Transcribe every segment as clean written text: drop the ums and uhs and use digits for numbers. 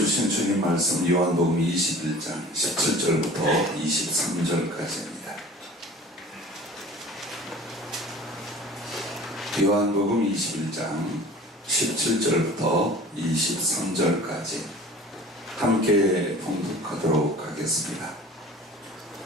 주신 주님 말씀 요한복음 21장 17절부터 23절까지입니다. 요한복음 21장 17절부터 23절까지 함께 봉독하도록 하겠습니다.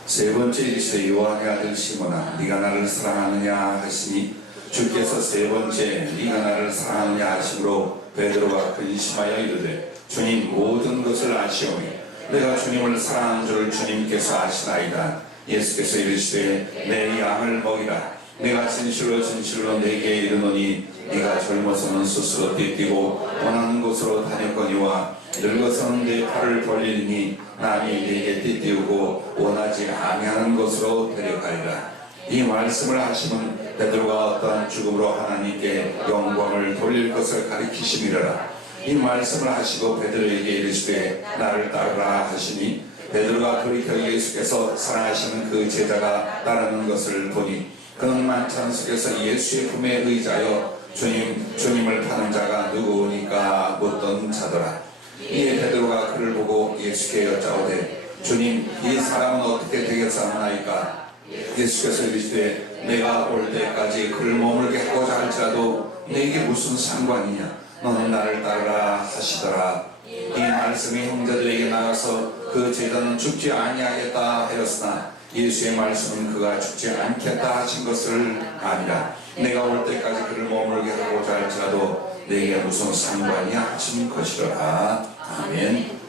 세 번째 이르시되 요한의 아들 시몬아 네가 나를 사랑하느냐 하시니 주께서 세 번째 네가 나를 사랑하느냐 하심으로 베드로가 근심하여 이르되 주님 모든 것을 아시오니 내가 주님을 사랑하는 줄을 주님께서 아시나이다. 예수께서 이르시되 내 양을 먹이라. 내가 진실로 진실로 네게 이르노니 네가 젊어서는 스스로 띠뛰고 원하는 곳으로 다녔거니와 늙어서는 네 팔을 벌리니 남이 네게 띠띠우고 원하지 아니하는 곳으로 데려가리라. 이 말씀을 하시면 베드로가 어떠한 죽음으로 하나님께 영광을 돌릴 것을 가리키심이라. 이 말씀을 하시고 베드로에게 이르시되 나를 따르라 하시니 베드로가 돌이켜 예수께서 사랑하시는 그 제자가 따르는 것을 보니 그는 만찬 속에서 예수의 품에 의지하여 주님을 파는 자가 누구니까 묻던 자더라. 이에 베드로가 그를 보고 예수께 여짜오되 주님 이 사람은 어떻게 되겠사옵나이까? 예수께서 이르시되 내가 올 때까지 그를 머물게 하고자 할지라도 내게 무슨 상관이냐? 너는 나를 따르라 하시더라. 이 말씀이 형제들에게 나가서 그 제자는 죽지 아니하겠다 하였으나 예수의 말씀은 그가 죽지 않겠다 하신 것을 아니라 내가 올 때까지 그를 머물게 하고자 할지라도 내게 무슨 상관이야 하신 것이더라. 아멘.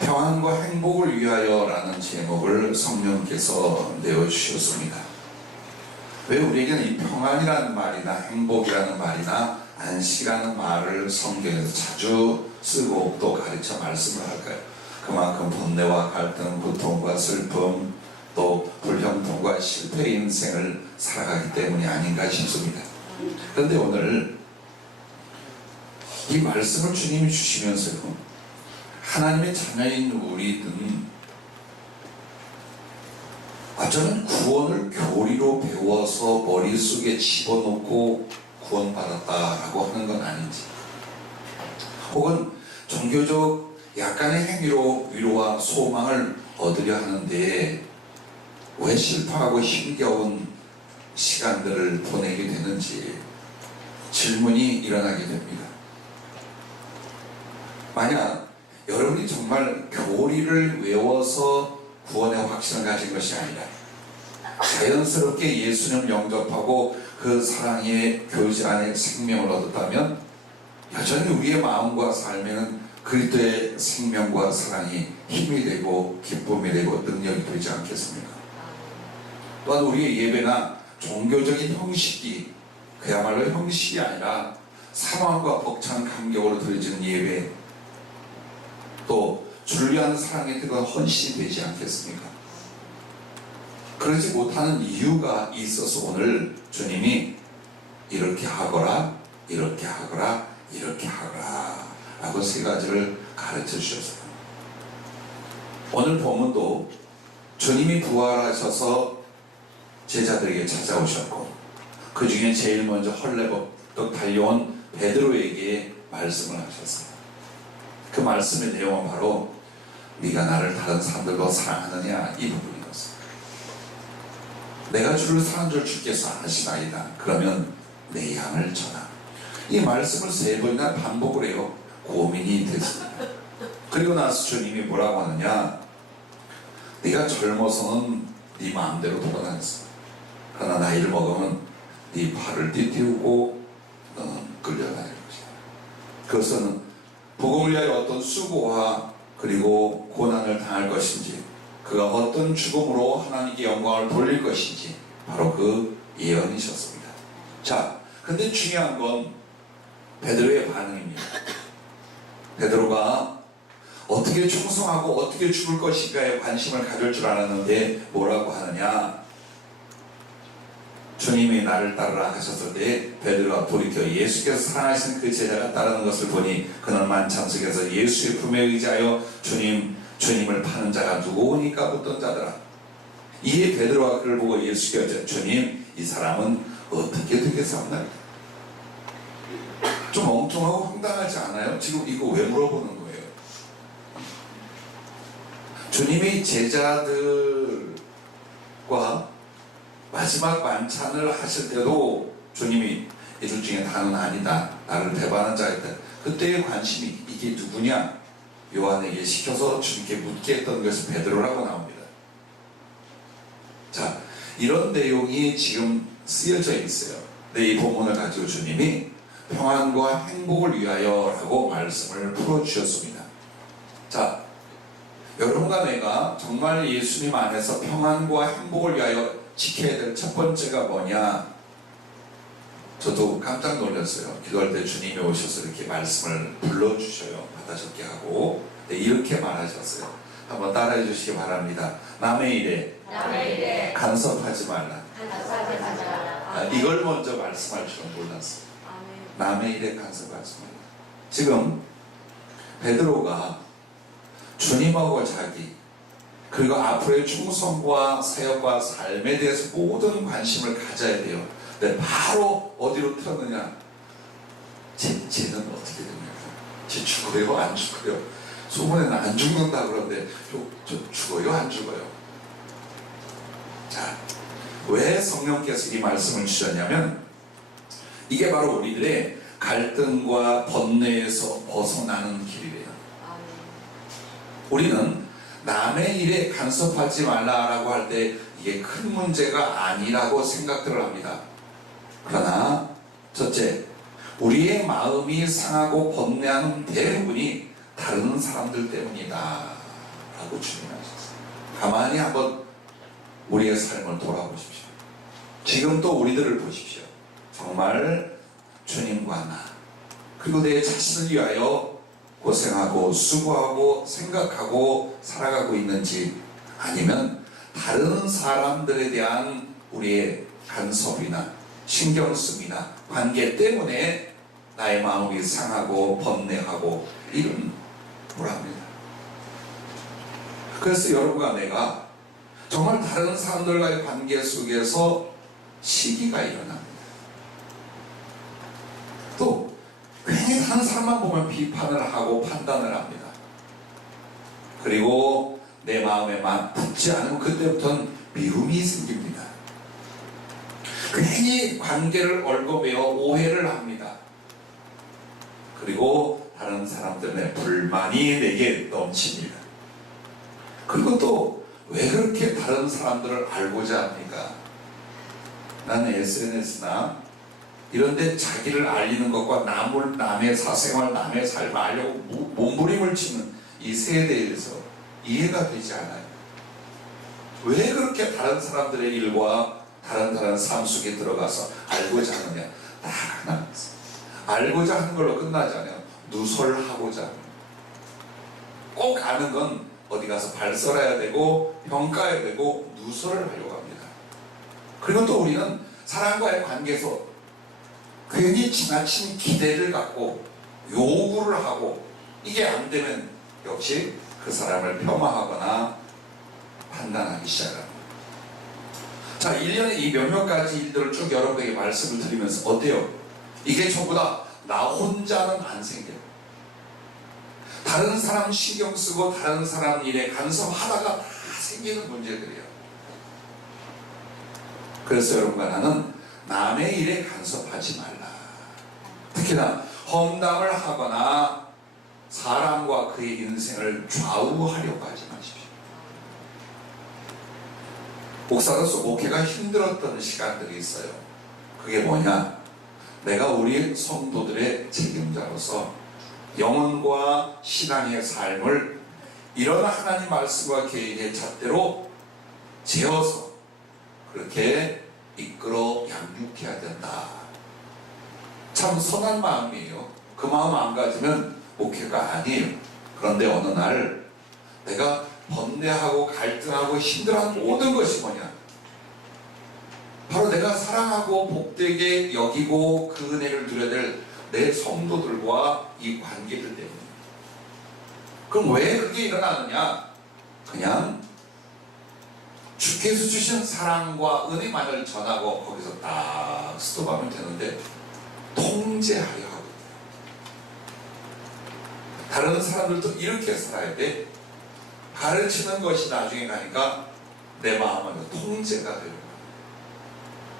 평안과 행복을 위하여 라는 제목을 성령께서 내어주셨습니다. 왜 우리에게는 이 평안이라는 말이나 행복이라는 말이나 안식이라는 말을 성경에서 자주 쓰고 또 가르쳐 말씀을 할까요? 그만큼 번뇌와 갈등, 고통과 슬픔, 또 불형통과 실패의 인생을 살아가기 때문이 아닌가 싶습니다. 그런데 오늘 이 말씀을 주님이 주시면서요, 하나님의 자녀인 우리는 어쩌면 구원을 교리로 배워서 머릿속에 집어넣고 구원받았다라고 하는 건 아닌지, 혹은 종교적 약간의 행위로 위로와 소망을 얻으려 하는데 왜 실패하고 힘겨운 시간들을 보내게 되는지 질문이 일어나게 됩니다. 만약 여러분이 정말 교리를 외워서 구원의 확신을 가진 것이 아니라 자연스럽게 예수님을 영접하고 그 사랑의 교제 안에 생명을 얻었다면 여전히 우리의 마음과 삶에는 그리스도의 생명과 사랑이 힘이 되고 기쁨이 되고 능력이 되지 않겠습니까? 또한 우리의 예배나 종교적인 형식이 그야말로 형식이 아니라 사랑과 벅찬 감격으로 드려지는 예배, 또 주를 위한 사랑의 뜨거운 헌신이 되지 않겠습니까? 그러지 못하는 이유가 있어서 오늘 주님이 이렇게 하거라, 이렇게 하거라, 이렇게 하거라 라고 세 가지를 가르쳐 주셨어요. 오늘 본문도 주님이 부활하셔서 제자들에게 찾아오셨고 그 중에 제일 먼저 헐레벌떡 달려온 베드로에게 말씀을 하셨어요. 그 말씀의 내용은 바로 네가 나를 다른 사람들과 사랑하느냐 이 부분이었어요. 내가 주를 사랑하는 줄 주께서 아시나이다. 그러면 내 양을 전하. 이 말씀을 세 번이나 반복을 해요. 고민이 됐습니다. 그리고 나서 주님이 뭐라고 하느냐, 네가 젊어서는 네 마음대로 돌아다녔어. 그러나 나이를 먹으면 네 팔을 띠띠우고 너는 끌려다닐 것이다. 그것은 복음을 위하여 어떤 수고와 그리고 고난을 당할 것인지, 그가 어떤 죽음으로 하나님께 영광을 돌릴 것인지 바로 그 예언이셨습니다. 자, 근데 중요한 건 베드로의 반응입니다. 베드로가 어떻게 충성하고 어떻게 죽을 것인가에 관심을 가질 줄 알았는데 뭐라고 하느냐, 주님이 나를 따르라 하셨을 때 베드로가 돌이켜 예수께서 사랑하신 그 제자가 따르는 것을 보니 그는 만찬 속에서 예수의 품에 의지하여 주님을 파는 자가 누구니까 묻던 자더라. 이에 베드로가 그를 보고 예수께 여쭤 주님 이 사람은 어떻게 되겠사옵나이까? 좀 엉뚱하고 황당하지 않아요? 지금 이거 왜 물어보는 거예요? 주님이 제자들과 마지막 만찬을 하실 때도 주님이 이들 중에 나는 아니다, 나를 배반한 자가 있다. 그때의 관심이 이게 누구냐? 요한에게 시켜서 주님께 묻게 했던 것이 베드로라고 나옵니다. 자, 이런 내용이 지금 쓰여져 있어요. 근데 이 본문을 가지고 주님이 평안과 행복을 위하여 라고 말씀을 풀어주셨습니다. 자, 여러분과 내가 정말 예수님 안에서 평안과 행복을 위하여 지켜야 될 첫 번째가 뭐냐? 저도 깜짝 놀랐어요. 기도할 때 주님이 오셔서 이렇게 말씀을 불러주셔요. 받아 적게 하고. 네, 이렇게 말하셨어요. 한번 따라해 주시기 바랍니다. 남의 일에 간섭하지 말라. 이걸 먼저 말씀할 줄은 몰랐어요. 남의 일에 간섭하지 말라. 지금 베드로가 주님하고 자기 그리고 앞으로의 충성과 사역과 삶에 대해서 모든 관심을 가져야 돼요. 근데 바로 어디로 틀었느냐? 쟤는 어떻게 됩니까? 쟤 죽어요? 안 죽어요? 소문에는 안 죽는다 그러는데 저 죽어요? 안 죽어요? 자, 왜 성령께서 이 말씀을 주셨냐면 이게 바로 우리들의 갈등과 번뇌에서 벗어나는 길이래요. 우리는 남의 일에 간섭하지 말라라고 할 때 이게 큰 문제가 아니라고 생각들을 합니다. 그러나 첫째, 우리의 마음이 상하고 번뇌하는 대부분이 다른 사람들 때문이다 라고 주님이 하셨어요. 가만히 한번 우리의 삶을 돌아보십시오. 지금 또 우리들을 보십시오. 정말 주님과 나 그리고 내 자신을 위하여 고생하고 수고하고 생각하고 살아가고 있는지, 아니면 다른 사람들에 대한 우리의 간섭이나 신경쓰기나 관계 때문에 나의 마음이 상하고 번뇌하고 이런 거랍니다. 그래서 여러분과 내가 정말 다른 사람들과의 관계 속에서 시기가 일어납니다. 또 괜히 다른 사람만 보면 비판을 하고 판단을 합니다. 그리고 내 마음에 붙지 않으면 그때부터는 미움이 생깁니다. 괜히 관계를 얽어매어 오해를 합니다. 그리고 다른 사람들의 불만이 내게 넘칩니다. 그리고 또 왜 그렇게 다른 사람들을 알고자 합니까? 나는 SNS나 이런데 자기를 알리는 것과 남의 사생활, 남의 삶을 알려고 몸부림을 치는 이 세대에서 이해가 되지 않아요. 왜 그렇게 다른 사람들의 일과 다른 삶 속에 들어가서 알고자 하느냐? 딱 하나 있어요. 알고자 하는 걸로 끝나지 않아요. 누설하고자 합니다. 꼭 아는 건 어디 가서 발설해야 되고 평가해야 되고 누설을 하려고 합니다. 그리고 또 우리는 사람과의 관계에서 괜히 지나친 기대를 갖고 요구를 하고 이게 안 되면 역시 그 사람을 폄하하거나 판단하기 시작합니다. 자, 1년에 이 몇몇 가지 일들을 쭉 여러분에게 말씀을 드리면서 어때요? 이게 전부 다 나 혼자는 안 생겨요. 다른 사람 신경 쓰고 다른 사람 일에 간섭하다가 다 생기는 문제들이에요. 그래서 여러분과 나는 남의 일에 간섭하지 말라. 특히나 험담을 하거나 사람과 그의 인생을 좌우하려고 하지 마십시오. 목사로서 목회가 힘들었던 시간들이 있어요. 그게 뭐냐? 내가 우리 성도들의 책임자로서 영혼과 신앙의 삶을 이런 하나님 말씀과 계획의 잣대로 재어서 그렇게 이끌어 양육해야 된다. 참 선한 마음이에요. 그 마음 안 가지면 목회가 아니에요. 그런데 어느 날 내가 번뇌하고 갈등하고 힘들어하는 모든 것이 뭐냐? 바로 내가 사랑하고 복되게 여기고 그 은혜를 누려야 될 내 성도들과 이 관계들 때문에. 그럼 왜 그게 일어나느냐? 그냥 주께서 주신 사랑과 은혜만을 전하고 거기서 딱 스톱하면 되는데 통제하려 하고 다른 사람들도 이렇게 살아야 돼. 가르치는 것이 나중에 가니까 내 마음은 통제가 되는 거야.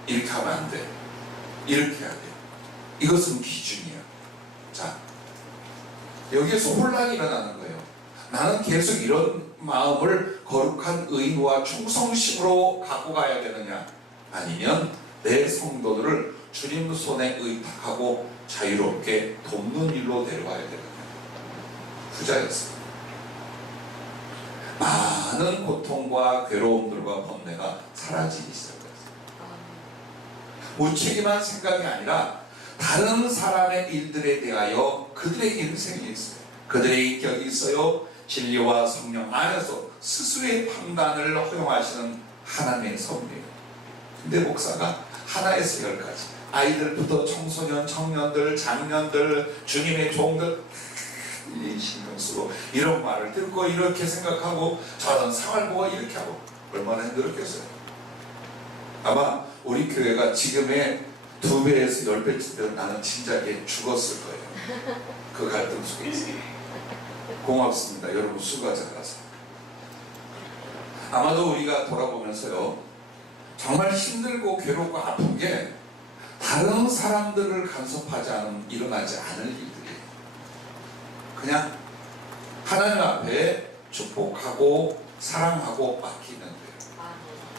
이렇게 하면 안 돼. 이렇게 해야 돼. 이것은 기준이야. 자, 여기에서 혼란이 일어나는 거예요. 나는 계속 이런 마음을 거룩한 의무와 충성심으로 갖고 가야 되느냐, 아니면 내 성도들을 주님 손에 의탁하고 자유롭게 돕는 일로 내려와야 되느냐. 후자였습니다. 많은 고통과 괴로움들과 번뇌가 사라지기 시작했어요. 무책임한 생각이 아니라 다른 사람의 일들에 대하여 그들의 인생이 있어요. 그들의 인격이 있어요. 진리와 성령 안에서 스스로의 판단을 허용하시는 하나님의 섭리예요. 근데 목사가 하나에서 10까지, 아이들부터 청소년, 청년들, 장년들, 주님의 종들 신경 쓰고 이런 말을 듣고 이렇게 생각하고 저런 상을 보고 이렇게 하고 얼마나 힘들었겠어요. 아마 우리 교회가 지금의 2배에서 10배쯤 되면 나는 진작에 죽었을 거예요. 그 갈등 속에서. 고맙습니다. 여러분 수고하셔서. 아마도 우리가 돌아보면서요, 정말 힘들고 괴롭고 아픈 게 다른 사람들을 간섭하지 않으면 일어나지 않을 일들이에요. 그냥 하나님 앞에 축복하고 사랑하고 맡기면 돼요.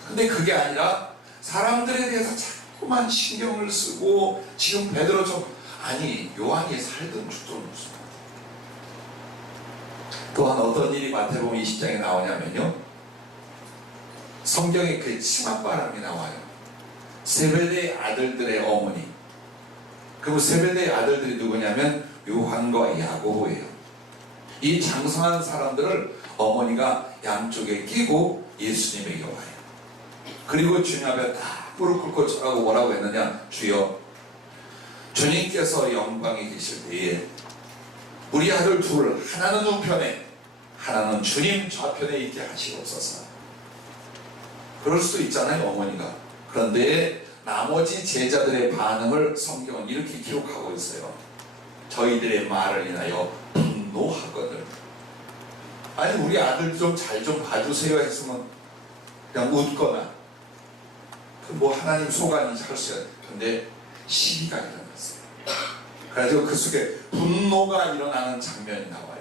근데 그게 아니라 사람들에 대해서 자꾸만 신경을 쓰고, 지금 베드로처럼, 아니 요한이 살든 죽든 무슨 말이에요. 또한 어떤 일이 마태복음 20장에 나오냐면요, 성경에 그 치맛바람이 나와요. 세베대의 아들들의 어머니, 그 세베대의 아들들이 누구냐면 요한과 야고보예요. 이 장성한 사람들을 어머니가 양쪽에 끼고 예수님에게 와요. 그리고 주님 앞에 다 무릎 꿇고 절하고 뭐라고 했느냐, 주여, 주님께서 영광에 계실 때에 우리 아들 둘, 하나는 우편에 하나는 주님 좌편에 있게 하시옵소서. 그럴 수도 있잖아요, 어머니가. 그런데 나머지 제자들의 반응을 성경은 이렇게 기록하고 있어요. 저희들의 말을 인하여 분노하거늘. 아니 우리 아들 좀 잘 좀 봐주세요 했으면 그냥 웃거나 뭐 하나님 소관인지 할 수 있어요. 근데 시기가 일어났어요. 그래서 그 속에 분노가 일어나는 장면이 나와요.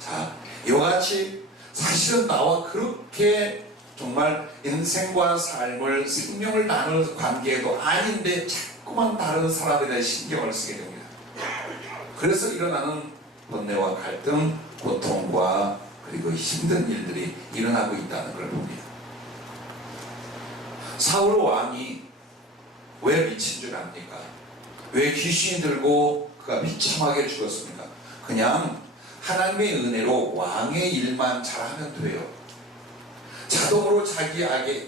자, 이와 같이 사실은 나와 그렇게 정말 인생과 삶을, 생명을 나눌 관계도 아닌데 자꾸만 다른 사람에 대해 신경을 쓰게 됩니다. 그래서 일어나는 번뇌와 갈등, 고통과 그리고 힘든 일들이 일어나고 있다는 걸 봅니다. 사울 왕이 왜 미친 줄 압니까? 왜 귀신이 들고 그가 비참하게 죽었습니까? 그냥 하나님의 은혜로 왕의 일만 잘하면 돼요. 자동으로 자기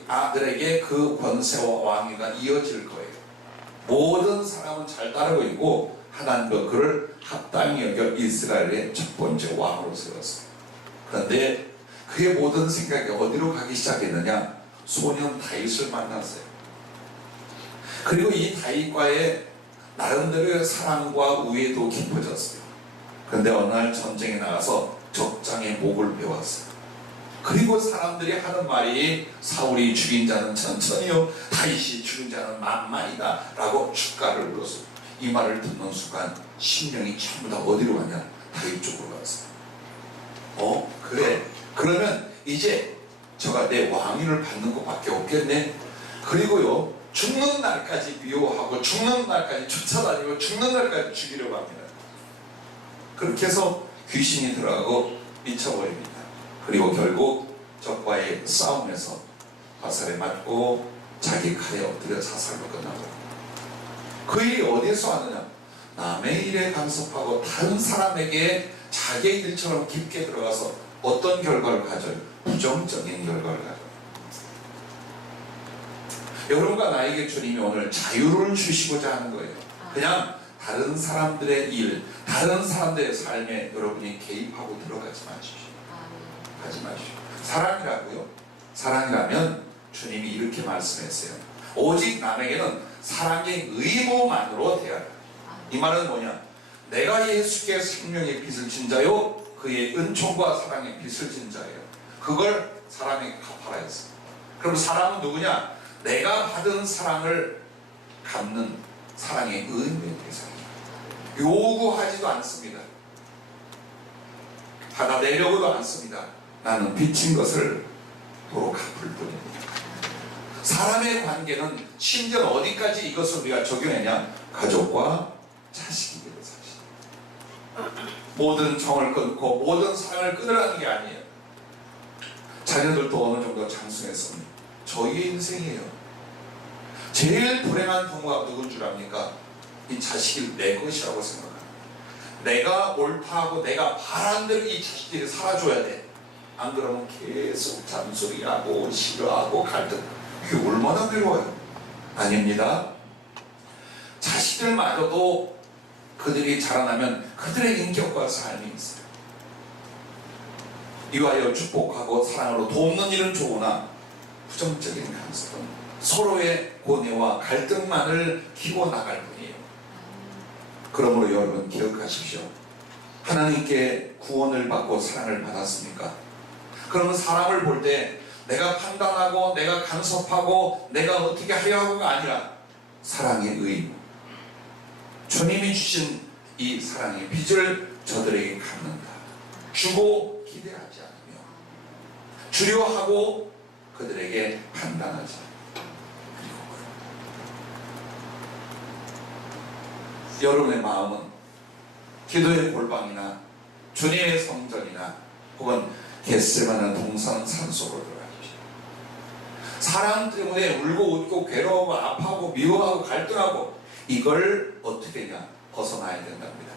아들에게 그 권세와 왕위가 이어질 거예요. 모든 사람은 잘 따르고 있고 하나님도 그를 합당히 여겨 이스라엘의 첫 번째 왕으로 세웠어요. 그런데 그의 모든 생각이 어디로 가기 시작했느냐? 소년 다윗을 만났어요. 그리고 이 다윗과의 나름대로의 사랑과 우애도 깊어졌어요. 그런데 어느 날 전쟁에 나가서 적장의 목을 베었어요. 그리고 사람들이 하는 말이 사울이 죽인 자는 천천히요, 다윗이 죽인 자는 만만이다 라고 축가를 불렀어요. 이 말을 듣는 순간 심령이 전부 다 어디로 가냐? 다윗 쪽으로 갔어요. 그래, 그러면 이제 저가 내 왕위를 받는 것밖에 없겠네. 그리고요, 죽는 날까지 미워하고 죽는 날까지 쫓아다니고 죽는 날까지 죽이려고 합니다. 그렇게 해서 귀신이 들어가고 미쳐버립니다. 그리고 결국 적과의 싸움에서 화살에 맞고 자기 칼에 엎드려 자살로 끝나고, 그 일이 어디에서 왔느냐? 남의 일에 간섭하고 다른 사람에게 자기의 일처럼 깊게 들어가서 어떤 결과를 가져요? 부정적인 결과를 가져요. 여러분과 나에게 주님이 오늘 자유를 주시고자 하는 거예요. 그냥 다른 사람들의 일, 다른 사람들의 삶에 여러분이 개입하고 들어가지 마십시오. 하지 마십시오. 사랑이라고요? 사랑이라면 주님이 이렇게 말씀했어요. 오직 남에게는 사랑의 의무만으로 대하라. 이 말은 뭐냐? 내가 예수께 생명의 빚을 진 자요 그의 은총과 사랑의 빚을 진 자예요. 그걸 사람에게 갚아라 했어요. 그럼 사람은 누구냐? 내가 받은 사랑을 갚는 사랑의 의무의 대상이에요. 요구하지도 않습니다. 받아내려고도 않습니다. 나는 빚진 것을 도로 갚을 뿐입니다. 사람의 관계는 심지어 어디까지 이것을 우리가 적용하냐? 가족과 자식에게도 사실 모든 정을 끊고 모든 사랑을 끊으라는 게 아니에요. 자녀들도 어느 정도 장성했으면 저희의 인생이에요. 제일 불행한 부모가 누군 줄 압니까? 이 자식이 내 것이라고 생각합니다. 내가 옳다고 내가 바란 대로 이 자식들이 살아줘야 돼. 안 그러면 계속 잔소리하고 싫어하고 갈등. 이게 얼마나 괴로워요. 아닙니다. 자식들마저도 그들이 자라나면 그들의 인격과 삶이 있어요. 이와여 축복하고 사랑으로 돕는 일은 좋으나 부정적인 간섭은 서로의 고뇌와 갈등만을 키워나갈 뿐이에요. 그러므로 여러분 기억하십시오. 하나님께 구원을 받고 사랑을 받았습니까? 그러면 사람을 볼 때 내가 판단하고 내가 간섭하고 내가 어떻게 하려 하고가 아니라 사랑의 의무, 주님이 주신 이 사랑의 빚을 저들에게 갚는다. 주고 기대하지 않으며 주려 하고 그들에게 판단하지 그리고 여러분의 마음은 기도의 골방이나 주님의 성전이나 혹은 겟세마네 동산 산속으로 들어가십시오. 사람 때문에 울고 웃고 괴로워하고 아파하고 미워하고 갈등하고 이걸 어떻게 하냐? 벗어나야 된답니다.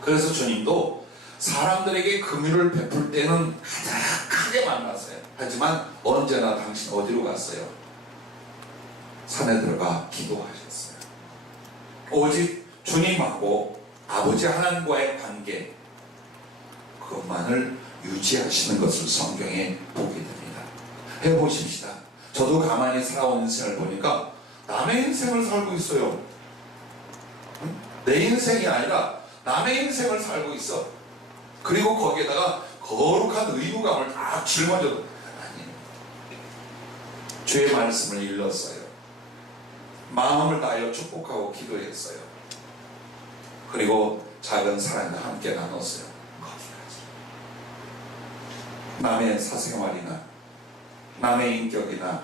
그래서 주님도 사람들에게 긍휼을 베풀 때는 가득하게 만났어요. 하지만 언제나 당신 어디로 갔어요? 산에 들어가 기도하셨어요. 오직 주님하고 아버지 하나님과의 관계 그것만을 유지하시는 것을 성경에 보게 됩니다. 해보십시다. 저도 가만히 살아온 인생을 보니까 남의 인생을 살고 있어요. 내 인생이 아니라 남의 인생을 살고 있어. 그리고 거기에다가 거룩한 의무감을 다 짊어져도 아니, 주의 말씀을 일렀어요. 마음을 다하여 축복하고 기도했어요. 그리고 작은 사랑과 함께 나눴어요. 남의 사생활이나 남의 인격이나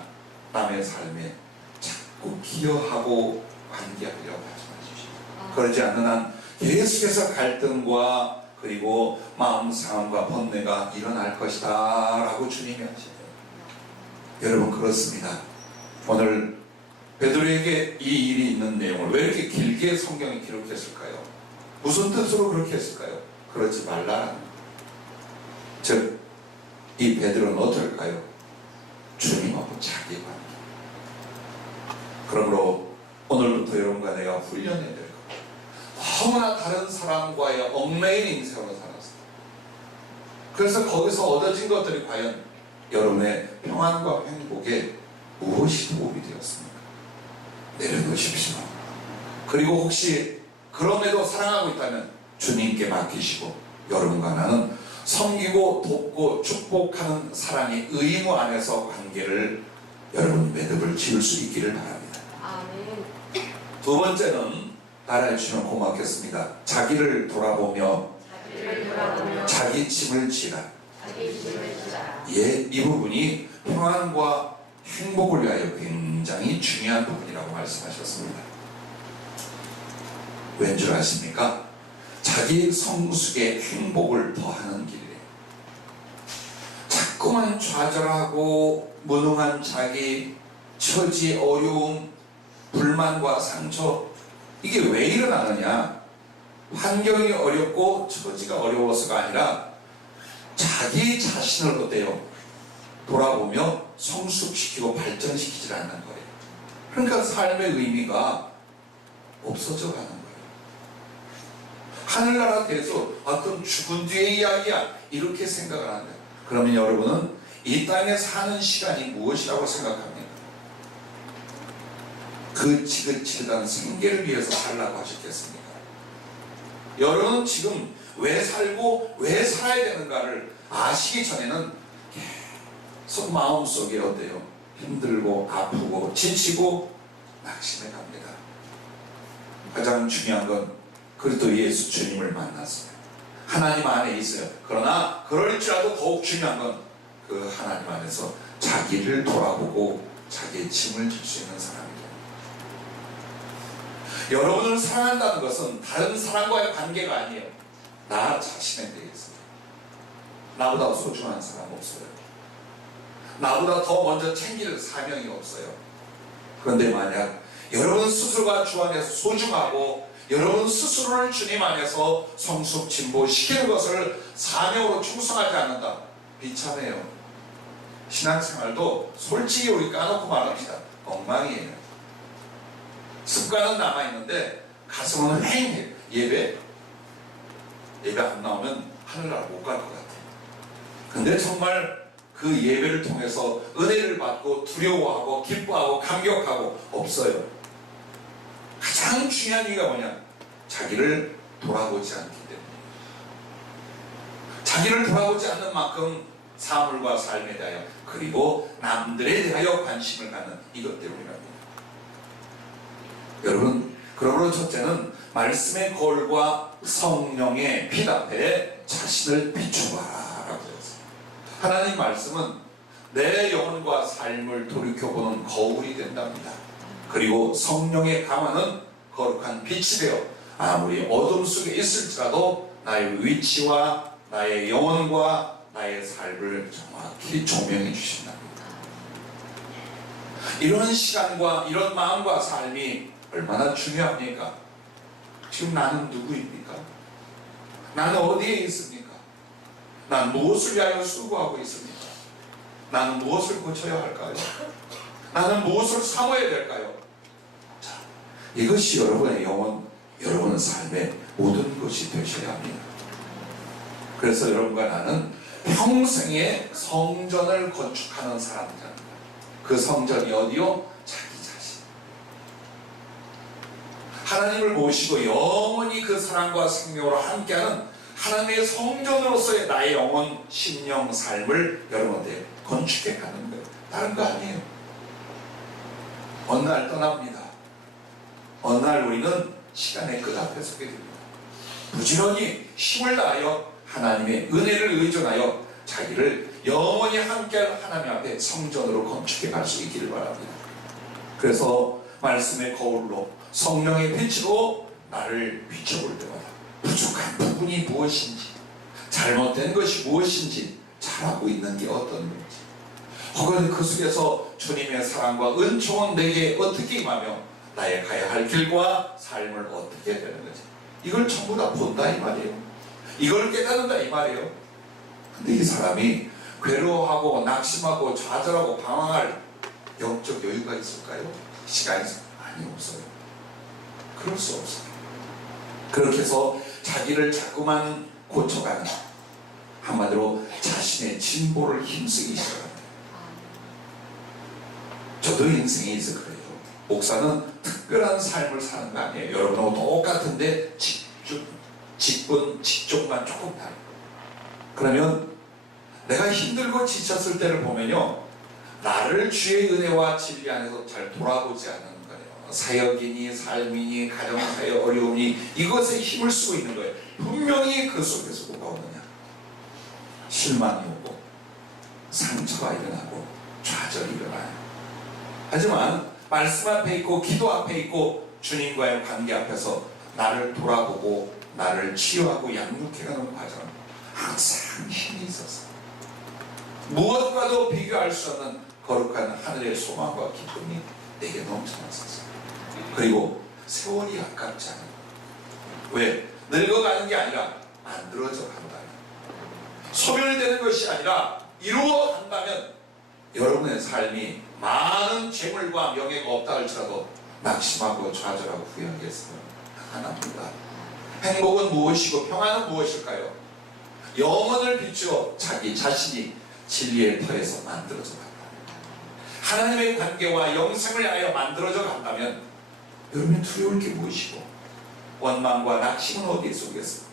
남의 삶에 자꾸 기여하고 관계하려고 하지 마십시오. 그러지 않는 한 계속해서 갈등과 그리고 마음 상함과 번뇌가 일어날 것이다 라고 주님이 하시네요. 여러분 그렇습니다. 오늘 베드로에게 이 일이 있는 내용을 왜 이렇게 길게 성경이 기록했을까요? 무슨 뜻으로 그렇게 했을까요? 그러지 말라는, 즉 이 베드로는 어떨까요? 주님하고 자기 관계. 그러므로 오늘부터 여러분과 내가 훈련해야 될 것. 너무나 다른 사람과의 얽매인 인생으로 살았어요. 그래서 거기서 얻어진 것들이 과연 여러분의 평안과 행복에 무엇이 도움이 되었습니까? 내려놓으십시오. 그리고 혹시 그럼에도 사랑하고 있다면 주님께 맡기시고 여러분과 나는 섬기고 돕고 축복하는 사랑의 의무 안에서 관계를 여러분 매듭을 지을 수 있기를 바랍니다. 아멘. 두 번째는 따라해 주시면 고맙겠습니다. 자기를 돌아보며 자기 짐을 지라. 예, 이 부분이 평안과 행복을 위하여 굉장히 중요한 부분이라고 말씀하셨습니다. 왠 줄 아십니까? 자기 성숙의 행복을 더하는 길이에요. 자꾸만 좌절하고 무능한 자기, 처지, 어려움, 불만과 상처, 이게 왜 일어나느냐? 환경이 어렵고 처지가 어려워서가 아니라 자기 자신을 어때요? 돌아보며 성숙시키고 발전시키지 않는 거예요. 그러니까 삶의 의미가 없어져 가는 거예요. 하늘나라 대수 어떤 죽은 뒤의 이야기야 이렇게 생각을 한다. 그러면 여러분은 이 땅에 사는 시간이 무엇이라고 생각합니까? 그 지긋지긋한 생계를 위해서 살라고 하셨겠습니까? 여러분은 지금 왜 살고 왜 살아야 되는가를 아시기 전에는 계속 마음속에 어때요? 힘들고 아프고 지치고 낙심해 갑니다. 가장 중요한 건 그리스도 예수 주님을 만났어요. 하나님 안에 있어요. 그러나 그럴지라도 더욱 중요한 건 그 하나님 안에서 자기를 돌아보고 자기의 짐을 질 수 있는 사람이에요. 여러분을 사랑한다는 것은 다른 사람과의 관계가 아니에요. 나 자신에 대해서. 나보다 소중한 사람 없어요. 나보다 더 먼저 챙길 사명이 없어요. 그런데 만약 여러분 스스로가 주 안에서 소중하고 여러분 스스로를 주님 안에서 성숙 진보시키는 것을 사명으로 충성하지 않는다. 비참해요. 신앙생활도 솔직히 우리 까놓고 말합시다. 엉망이에요. 습관은 남아있는데 가슴은 휑해요. 예배 안 나오면 하늘나라 못 갈 것 같아요. 근데 정말 그 예배를 통해서 은혜를 받고 두려워하고 기뻐하고 감격하고 없어요. 가장 중요한 이유가 뭐냐? 자기를 돌아보지 않기 때문에. 자기를 돌아보지 않는 만큼 사물과 삶에 대하여 그리고 남들에 대하여 관심을 갖는 이것 때문이랍니다. 여러분, 그러므로 첫째는 말씀의 거울과 성령의 빛 앞에 자신을 비춰봐라 라고 했어요. 하나님 말씀은 내 영혼과 삶을 돌이켜보는 거울이 된답니다. 그리고 성령의 강화는 거룩한 빛이 되어 아무리 어둠 속에 있을지라도 나의 위치와 나의 영혼과 나의 삶을 정확히 조명해 주신답니다. 이런 시간과 이런 마음과 삶이 얼마나 중요합니까? 지금 나는 누구입니까? 나는 어디에 있습니까? 난 무엇을 위하여 수고하고 있습니까? 나는 무엇을 고쳐야 할까요? 나는 무엇을 사모해야 될까요? 자, 이것이 여러분의 영혼, 여러분의 삶의 모든 것이 되셔야 합니다. 그래서 여러분과 나는 평생의 성전을 건축하는 사람입니다. 그 성전이 어디요? 자기 자신. 하나님을 모시고 영원히 그 사랑과 생명으로 함께하는 하나님의 성전으로서의 나의 영혼, 심령, 삶을 여러분한테 건축해 가는 거예요. 다른 거 아니에요. 어느 날 떠납니다. 어느 날 우리는 시간의 끝 앞에 서게 됩니다. 부지런히 힘을 다하여 하나님의 은혜를 의존하여 자기를 영원히 함께할 하나님 앞에 성전으로 건축해 갈 수 있기를 바랍니다. 그래서 말씀의 거울로 성령의 빛으로 나를 비춰볼 때마다 부족한 부분이 무엇인지, 잘못된 것이 무엇인지, 잘하고 있는 게 어떤 건지, 혹은 그 속에서 주님의 사랑과 은총은 내게 어떻게 임하며 나의 가야 할 길과 삶을 어떻게 해야 되는 건지, 이걸 전부 다 본다 이 말이에요. 이걸 깨닫는다 이 말이에요. 근데 이 사람이 괴로워하고 낙심하고 좌절하고 방황할 영적 여유가 있을까요? 시간이 많이 없어요. 그럴 수 없어요. 그렇게 해서 자기를 자꾸만 고쳐가는, 한마디로 자신의 진보를 힘쓰기 시작합니다. 저도 인생에 있어 그래요. 목사는 특별한 삶을 사는 거 아니에요. 여러분하고 똑같은데 직종만 조금 다르고. 그러면 내가 힘들고 지쳤을 때를 보면요, 나를 주의 은혜와 진리 안에서 잘 돌아보지 않는 거예요. 사역이니 삶이니 가정사의 어려움이 이것에 힘을 쓰고 있는 거예요. 분명히 그 속에서 뭐가 오느냐? 실망이 오고 상처가 일어나고 좌절이 일어나요. 하지만 말씀 앞에 있고 기도 앞에 있고 주님과의 관계 앞에서 나를 돌아보고 나를 치유하고 양육해가는 과정은 항상 힘이 있었어요. 무엇과도 비교할 수 없는 거룩한 하늘의 소망과 기쁨이 내게 넘쳐났었어요. 그리고 세월이 아깝지 않아요. 왜? 늙어가는 게 아니라 만들어져 간다. 소멸되는 것이 아니라 이루어 간다면 여러분의 삶이 많은 재물과 명예가 없다 할지라도 낙심하고 좌절하고 후회하겠어요? 안 합니다. 행복은 무엇이고 평안은 무엇일까요? 영혼을 비추어 자기 자신이 진리의 터에서 만들어져 간다. 하나님의 관계와 영생을 위하여 만들어져 간다면 여러분이 두려울 게 무엇이고 원망과 낙심은 어디에 쏘겠습니까?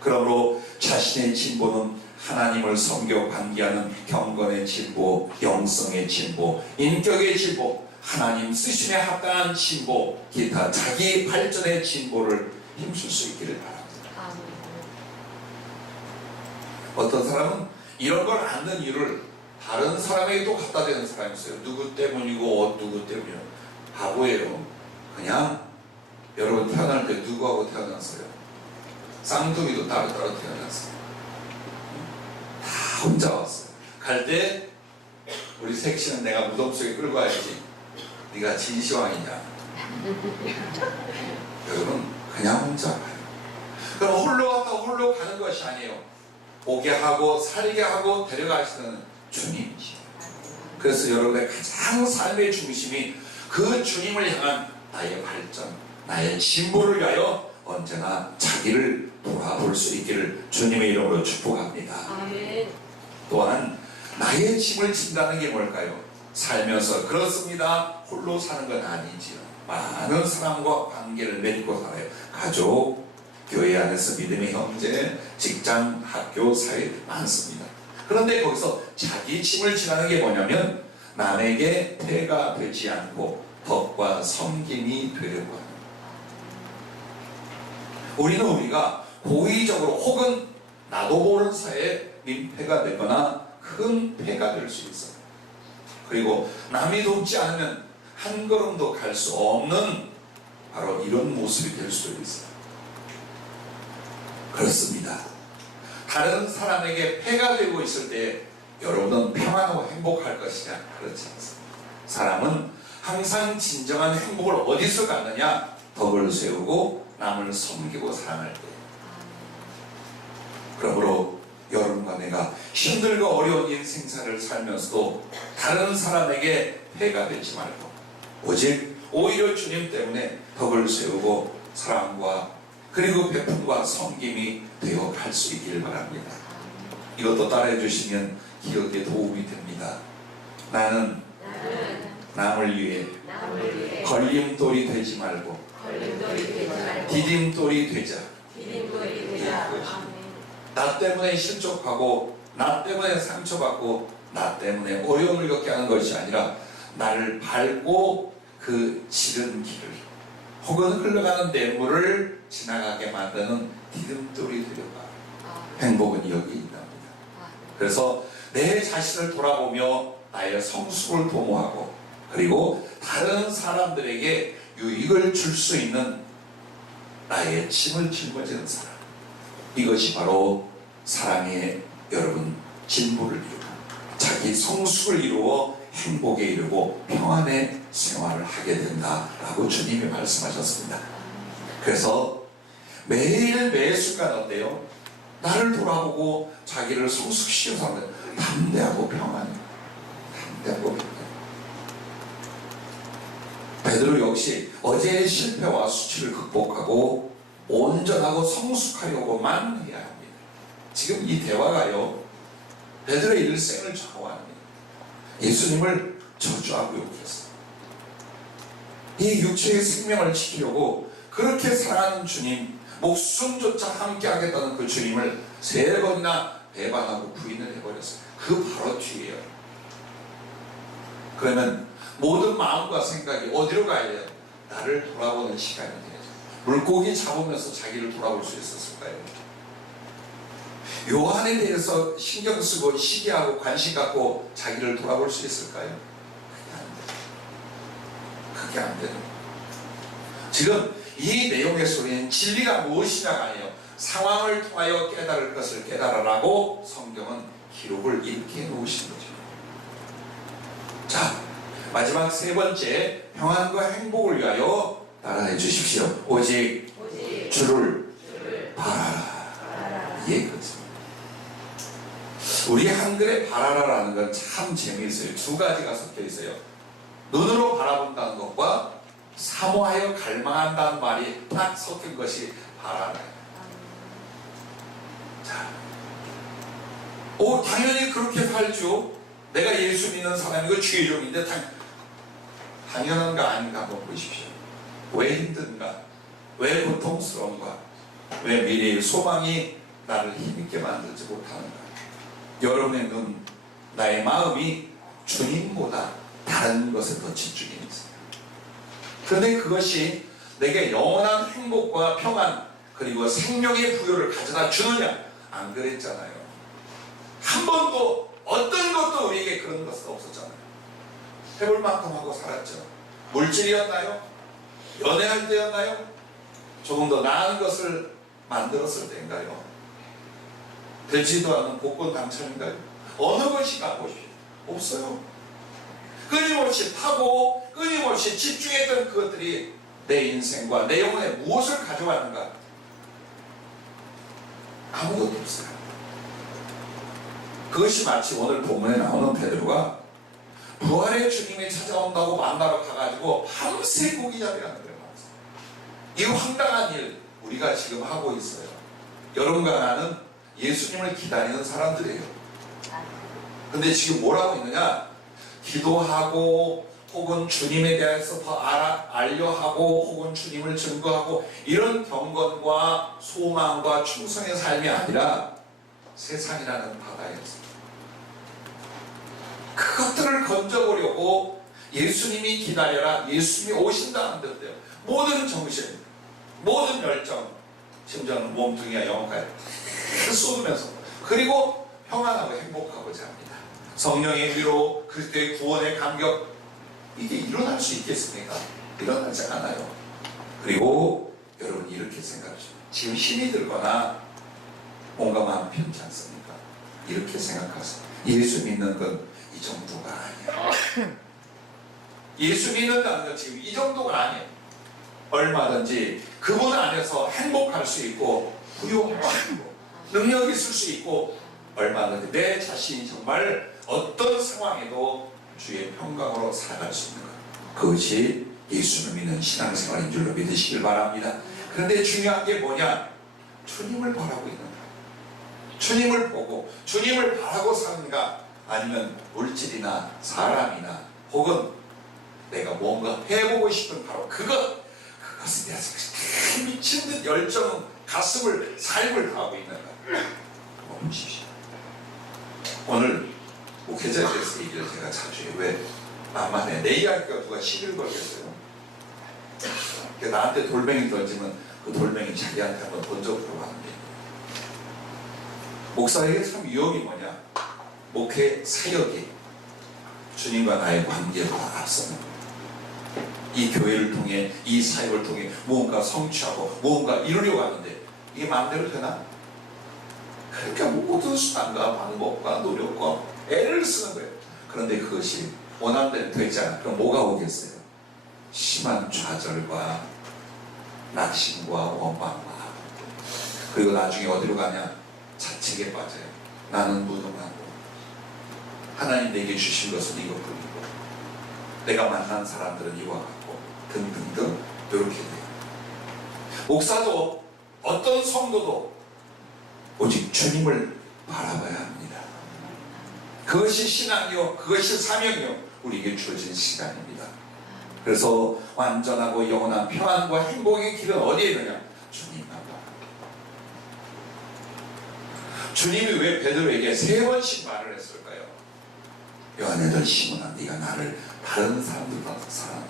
그러므로 자신의 진보는 하나님을 섬겨 관계하는 경건의 진보, 영성의 진보, 인격의 진보, 하나님 쓰심에 합당한 진보, 기타 자기 발전의 진보를 힘쓸 수 있기를 바랍니다. 어떤 사람은 이런 걸 아는 이유를 다른 사람에게 또 갖다 대는 사람이 있어요. 누구 때문이고 누구 때문이요. 바보예요. 그냥 여러분 태어날 때 누구하고 태어났어요? 쌍둥이도 따로따로 태어났어요. 다 혼자 왔어요. 갈 때 우리 색시는 내가 무덤 속에 끌고 와야지. 네가 진시황이냐. 여러분 그냥 혼자 가요. 그럼 홀로 왔다 홀로 가는 것이 아니에요. 오게 하고 살게 하고 데려가시는 주님이시죠. 그래서 여러분의 가장 삶의 중심이 그 주님을 향한 나의 발전, 나의 진보를 위하여 언제나 자기를 돌아볼 수 있기를 주님의 이름으로 축복합니다. 아멘. 또한 나의 짐을 진다는 게 뭘까요? 살면서 그렇습니다. 홀로 사는 건 아니지요. 많은 사람과 관계를 맺고 살아요. 가족, 교회 안에서 믿음의 형제, 직장, 학교, 사회 많습니다. 그런데 거기서 자기 짐을 지나는 게 뭐냐면 남에게 폐가 되지 않고 덕과 섬김이 되려고 하는. 우리가 고의적으로 혹은 나도 모르는 사이에 민폐가 되거나 큰 폐가 될 수 있어요. 그리고 남이 돕지 않으면 한 걸음도 갈 수 없는 바로 이런 모습이 될 수도 있어요. 그렇습니다. 다른 사람에게 폐가 되고 있을 때 여러분은 평안하고 행복할 것이냐? 그렇지 않습니다. 사람은 항상 진정한 행복을 어디서 갖느냐? 덕을 세우고 남을 섬기고 사랑할 때. 그러므로 여러분과 내가 힘들고 어려운 인생사를 살면서도 다른 사람에게 폐가 되지 말고 오직 오히려 주님 때문에 덕을 세우고 사랑과 그리고 베품과 섬김이 되어 갈 수 있기를 바랍니다. 이것도 따라해 주시면 기억에 도움이 됩니다. 나는 남을 위해 걸림돌이 되지 말고 디딤돌이 되자. 나 때문에 실족하고 나 때문에 상처받고 나 때문에 어려움을 겪게 하는 것이 아니라 나를 밟고 그 지른 길을 혹은 흘러가는 냇물을 지나가게 만드는 디딤돌이 되려고. 행복은 여기 있답니다. 그래서 내 자신을 돌아보며 나의 성숙을 도모하고 그리고 다른 사람들에게 유익을 줄 수 있는 나의 짐을 짊어지는 사람, 이것이 바로 사랑의 여러분 진보를 이루고 자기 성숙을 이루어 행복에 이르고 평안의 생활을 하게 된다라고 주님이 말씀하셨습니다. 그래서 매일 매 순간 어때요? 나를 돌아보고 자기를 성숙시켜서 하면 담대하고 평안해요. 담대하고 평안해요. 베드로 역시 어제의 실패와 수치를 극복하고 온전하고 성숙하려고만 해야 합니다. 지금 이 대화가요, 베드로의 일생을 좌우합니다. 예수님을 저주하고 욕했어요. 이 육체의 생명을 지키려고 그렇게 사랑하는 주님, 목숨조차 함께 하겠다는 그 주님을 3번이나 배반하고 부인을 해버렸어요. 그 바로 뒤에요. 그러면 모든 마음과 생각이 어디로 가야 돼요? 나를 돌아보는 시간이 돼야죠. 물고기 잡으면서 자기를 돌아볼 수 있었을까요? 요한에 대해서 신경 쓰고 시기하고 관심 갖고 자기를 돌아볼 수 있을까요? 그게 안 돼요. 지금 이 내용의 소리는 진리가 무엇이냐가 아니에요. 상황을 통하여 깨달을 것을 깨달으라고 성경은 기록을 이렇게 놓으신 거죠. 자, 마지막 3번째, 평안과 행복을 위하여 따라해 주십시오. 오직 주를 바라라. 예, 그렇습니다. 우리 한글에 바라라라는 건 참 재미있어요. 2가지가 섞여 있어요. 눈으로 바라본다는 것과 사모하여 갈망한다는 말이 딱 섞인 것이 바라라예요. 자, 당연히 그렇게 살죠. 내가 예수 믿는 사람이고 주의 종인데 당연한가 아닌가 한번 보십시오. 왜 힘든가? 왜 고통스러운가? 왜 미래의 소망이 나를 힘있게 만들지 못하는가? 여러분의 눈, 나의 마음이 주님보다 다른 것에 더 집중이 있어요. 그런데 그것이 내게 영원한 행복과 평안 그리고 생명의 부여를 가져다 주느냐? 안 그랬잖아요. 한 번도 어떤 것도 우리에게 그런 것은 없었잖아요. 해볼 만큼 하고 살았죠. 물질이었나요? 연애할 때였나요? 조금 더 나은 것을 만들었을 때인가요? 되지도 않은 복권 당첨인가요? 어느 것이 갖고싶어요? 없어요. 끊임없이 파고 끊임없이 집중했던 그것들이 내 인생과 내 영혼에 무엇을 가져왔는가? 아무것도 없어요. 그것이 마치 오늘 본문에 나오는 베드로가 부활의 주님이 찾아온다고 만나러 가가지고 밤새 고기잡이라는 거예요. 이 황당한 일 우리가 지금 하고 있어요. 여러분과 나는 예수님을 기다리는 사람들이에요. 근데 지금 뭐라고 있느냐? 기도하고 혹은 주님에 대해서 더 알려하고 혹은 주님을 증거하고 이런 경건과 소망과 충성의 삶이 아니라 세상이라는 바다에서 그것들을 건져보려고 예수님이 기다려라, 예수님이 오신다는 데요. 모든 정신, 모든 열정, 심지어는 몸뚱이와 영혼까지 쏟으면서 그리고 평안하고 행복하고자 합니다. 성령의 위로, 그리스도의 구원의 감격, 이게 일어날 수 있겠습니까? 일어나지 않아요. 그리고 여러분 이렇게 생각하십시오. 지금 힘이 들거나 뭔가 마음 편치 않습니까? 이렇게 생각하세요. 예수 믿는 건 이 정도가 아니에요. 예수 믿는다는 건 지금 이 정도가 아니에요. 얼마든지 그분 안에서 행복할 수 있고 부유할 수 있고 능력이 있을 수 있고 얼마든지 내 자신이 정말 어떤 상황에도 주의 평강으로 살아갈 수 있는 것, 그것이 예수를 믿는 신앙생활인 줄로 믿으시길 바랍니다. 그런데 중요한 게 뭐냐? 주님을 바라고 있는 거예요. 주님을 보고 주님을 바라고 사는가? 아니면 물질이나 사람이나 혹은 내가 뭔가 해보고 싶은 바로 그것에 대해서 미친 듯 열정은 가슴을 삶을 다하고 있는가? 멈추십시오. 오늘 목회자에 대해서 얘기를 제가 자주 해요. 왜? 만만해. 내 이야기가 누가 시비를 걸겠어요? 나한테 돌멩이 던지면 그 돌멩이 자기한테 한번 던져보려고 하는데, 목사에게 참 위험이 뭐냐? 목회 사역이 주님과 나의 관계보다 앞서는 거예요. 이 교회를 통해, 이 사역을 통해 무언가 성취하고 무언가 이루려고 하는데 이게 마음대로 되나? 그러니까 모든 수단과 방법과 노력과 애를 쓰는 거예요. 그런데 그것이 원하는 대로 되지 않아. 그럼 뭐가 오겠어요? 심한 좌절과 낙심과 원망과, 그리고 나중에 어디로 가냐? 자책에 빠져요. 나는 무능하고 하나님 내게 주신 것은 이것뿐이고 내가 만난 사람들은 이와 같고 등등등 이렇게 돼요. 목사도 어떤 성도도 오직 주님을 바라봐야 합니다. 그것이 신앙이요, 그것이 사명이요, 우리에게 주어진 시간입니다. 그래서 완전하고 영원한 평안과 행복의 길은 어디에 있느냐? 주님만 바라. 주님이 왜 베드로에게 3번씩 말을 했을까요? 요한에들 시몬아, 네가 나를 다른 사람들보다 사랑해.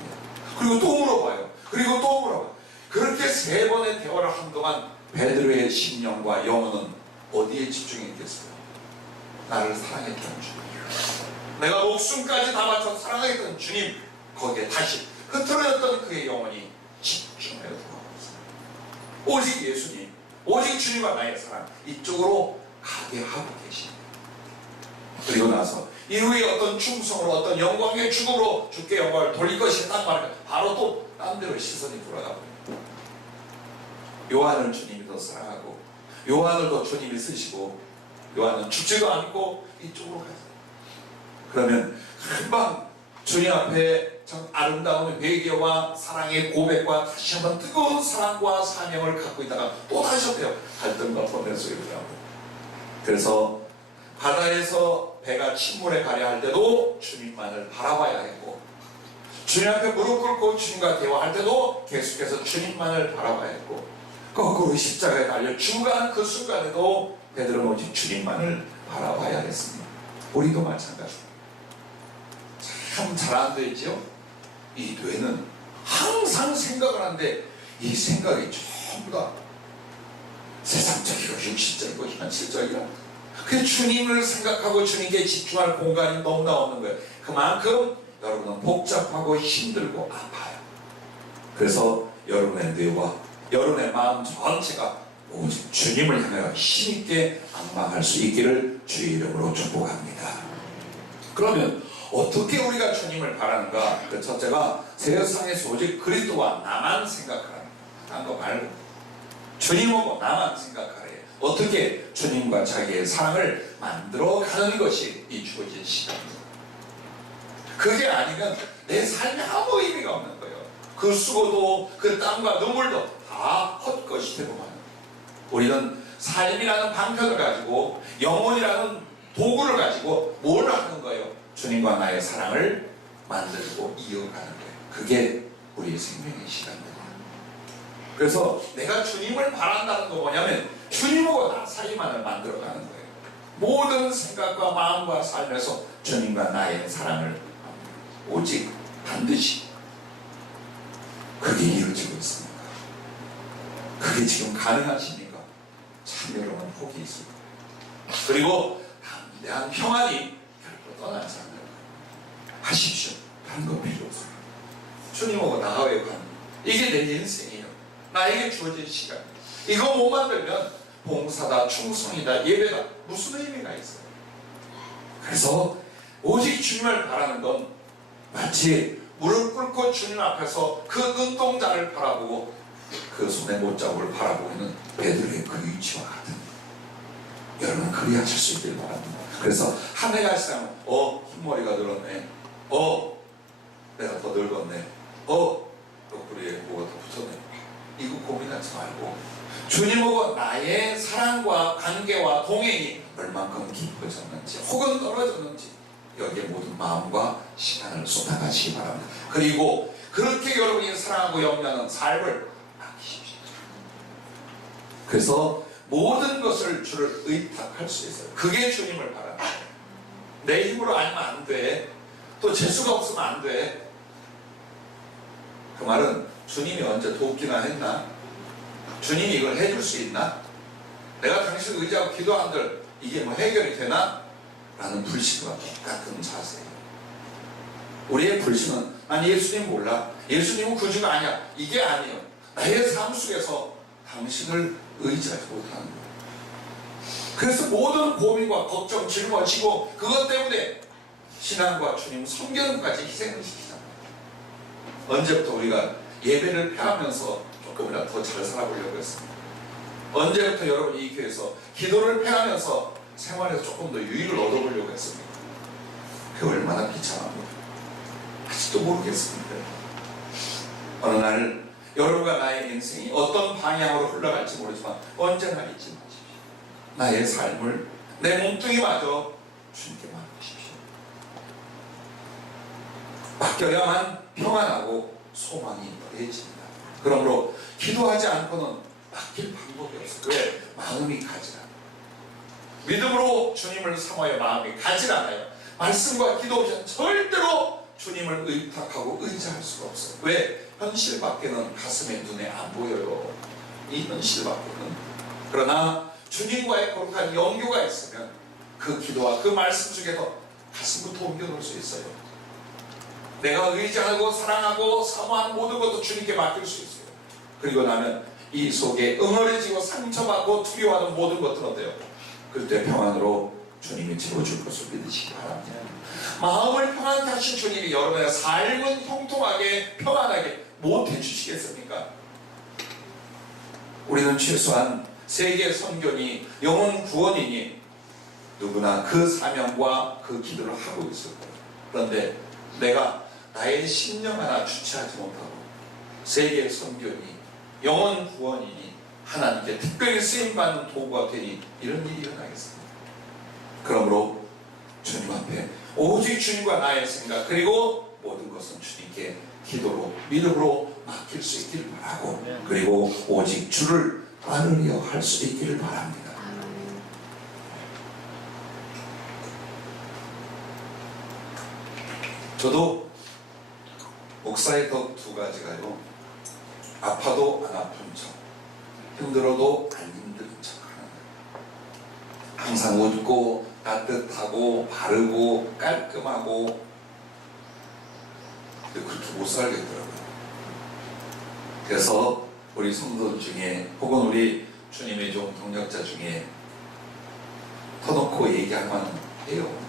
그리고 또 물어봐요. 그리고 또 물어봐요. 그렇게 3번의 대화를 한동안 베드로의 심령과 영혼은 어디에 집중했겠어요? 나를 사랑했던 주님, 내가 목숨까지 다 바쳐 사랑했던 주님, 거기에 다시 흐트러졌던 그의 영혼이 집중하여 들어가고 있어요. 오직 예수님, 오직 주님과 나의 사랑, 이쪽으로 가게 하고 계십니다. 그리고 나서 이후에 어떤 충성으로, 어떤 영광의 죽음으로 주께 영광을 돌릴 것이 딱 말하니까 바로 또 딴 데로 시선이 돌아가고, 요한을 주님이 더 사랑하고 요한을 더 주님이 쓰시고, 요한은 죽지도 않고 이쪽으로 가요. 그러면 금방 주님 앞에 참 아름다운 회개와 사랑의 고백과 다시 한번 뜨거운 사랑과 사명을 갖고 있다가 또 다시 어때요? 갈등과 번뇌 속에 들어가고, 그래서 바다에서 배가 침몰해 가려 할 때도 주님만을 바라봐야 했고, 주님 앞에 무릎 꿇고 주님과 대화할 때도 계속해서 주님만을 바라봐야 했고, 거꾸로 십자가에 달려 죽어가는 그 순간에도 베드로는 오직 주님만을 바라봐야 했습니다. 우리도 마찬가지입니다. 참 잘 안 되죠? 이 뇌는 항상 생각을 하는데 이 생각이 전부 다 세상적이고 육신적이고 현실적이라, 그 주님을 생각하고 주님께 집중할 공간이 너무나 없는 거예요. 그만큼 여러분은 복잡하고 힘들고 아파요. 그래서 여러분의 뇌와 여러분의 마음 전체가 오직 주님을 향하여 힘있게 악망할 수 있기를 주의 이름으로 축복합니다. 그러면 어떻게 우리가 주님을 바라는가? 그 첫째가 세상에서 오직 그리스도와 나만 생각하라. 딴 거 말고 주님하고 나만 생각하래. 어떻게 주님과 자기의 사랑을 만들어가는 것이 이 주어진 시간입니다. 그게 아니면 내 삶에 아무 의미가 없는 거예요. 그 수고도 그 땀과 눈물도 다 헛것이 되고 마는 거예요. 우리는 삶이라는 방편을 가지고 영혼이라는 도구를 가지고 뭘 하는 거예요? 주님과 나의 사랑을 만들고 이어가는 거예요. 그게 우리의 생명의 시간입니다. 그래서 내가 주님을 바란다는 거 뭐냐면 주님하고 나 사이만을 만들어가는 거예요. 모든 생각과 마음과 삶에서 주님과 나의 사랑을 오직 반드시 그게 이루어지고 있습니까? 그게 지금 가능하십니까? 참 여러분 복이 있습니다. 그리고 담대한 평안이 결코 떠나지 않는 거예요. 하십시오. 다른 거 필요 없어요. 주님하고 나와의 관계, 이게 내 인생이에요. 나에게 주어진 시간. 이거 못 만들면 봉사다, 충성이다, 예배다 무슨 의미가 있어요? 그래서 오직 주님을 바라는 건 마치 무릎 꿇고 주님 앞에서 그 눈동자를 바라보고 그 손의 못자국을 바라보고 있는 베드로의 그 위치와 같은, 여러분 그리하실 수 있길 바랍니다. 그래서 한 해가 지나면 흰머리가 늘었네, 내가 더 늙었네, 옆구리에 뭐가 더 붙었네, 이거 고민하지 말고 주님하고 나의 사랑과 관계와 동행이 얼만큼 깊어졌는지 혹은 떨어졌는지 여기에 모든 마음과 시간을 쏟아가시기 바랍니다. 그리고 그렇게 여러분이 사랑하고 염려하는 삶을 맡기십시오. 그래서 모든 것을 주를 의탁할 수 있어요. 그게 주님을 바랍니다. 내 힘으로 아니면 안 돼, 또 재수가 없으면 안 돼. 그 말은 주님이 언제 돕기나 했나? 주님이 이걸 해줄 수 있나? 내가 당신 의지하고 기도한들 이게 뭐 해결이 되나? 라는 불신과 똑같은 자세예요. 우리의 불신은 난 예수님 몰라, 예수님은 구주가 아니야, 이게 아니에요. 나의 삶 속에서 당신을 의지하지 못하는 거예요. 그래서 모든 고민과 걱정, 짊어지고 그것 때문에 신앙과 주님 섬기는까지 희생을 시키잖아요. 언제부터 우리가 예배를 펴하면서 조금이라도 더 잘 살아보려고 했습니다. 언제부터 여러분이 이 교회에서 기도를 펴하면서 생활에서 조금 더 유의를 얻어보려고 했습니다. 그게 얼마나 비참합니다. 아직도 모르겠습니다. 어느 날 여러분과 나의 인생이 어떤 방향으로 흘러갈지 모르지만 언제나 잊지 마십시오. 나의 삶을, 내 몸뚱이마저 주님께 맡기십시오. 맡겨야만 평안하고 소망이 더해집니다. 그러므로 기도하지 않고는 맡길 방법이 없어요. 왜? 마음이 가지 않아요. 믿음으로 주님을 삼아야 마음이 가지 않아요. 말씀과 기도 없이는 절대로 주님을 의탁하고 의지할 수가 없어요. 왜? 현실밖에는 가슴에 눈에 안 보여요. 이 현실밖에는. 그러나 주님과의 거룩한 연교가 있으면 그 기도와 그 말씀 중에서 가슴부터 옮겨놓을 수 있어요. 내가 의지하고 사랑하고 사모하는 모든 것도 주님께 맡길 수 있어요. 그리고 나면 이 속에 응어리지고 상처받고 두려워하는 모든 것들은 어때요? 그때 평안으로 주님이 채워줄 것을 믿으시기 바랍니다. 마음을 평안케 하신 주님이 여러분의 삶은 형통하게 평안하게 못해 주시겠습니까? 우리는 최소한 세계 선교니 영혼 구원이니 누구나 그 사명과 그 기도를 하고 있을 거예요. 그런데 내가 나의 신령 하나 주체하지 못하고 세계 선교니 영혼 구원이니 하나님께 특별히 쓰임받는 도구가 되니 이런 일이 일어나겠습니다. 그러므로 주님 앞에 오직 주님과 나의 생각, 그리고 모든 것은 주님께 기도로 믿음으로 맡길 수 있기를 바라고, 그리고 오직 주를 따르려 할 수 있기를 바랍니다. 저도 목사의 덕 두 가지가요, 아파도 안 아픈 척, 힘들어도 안 힘든 척 하는 거예요. 항상 웃고 따뜻하고 바르고 깔끔하고, 근데 그렇게 못 살겠더라고요. 그래서 우리 성도 중에 혹은 우리 주님의 종 동역자 중에 터놓고 얘기하면 해요.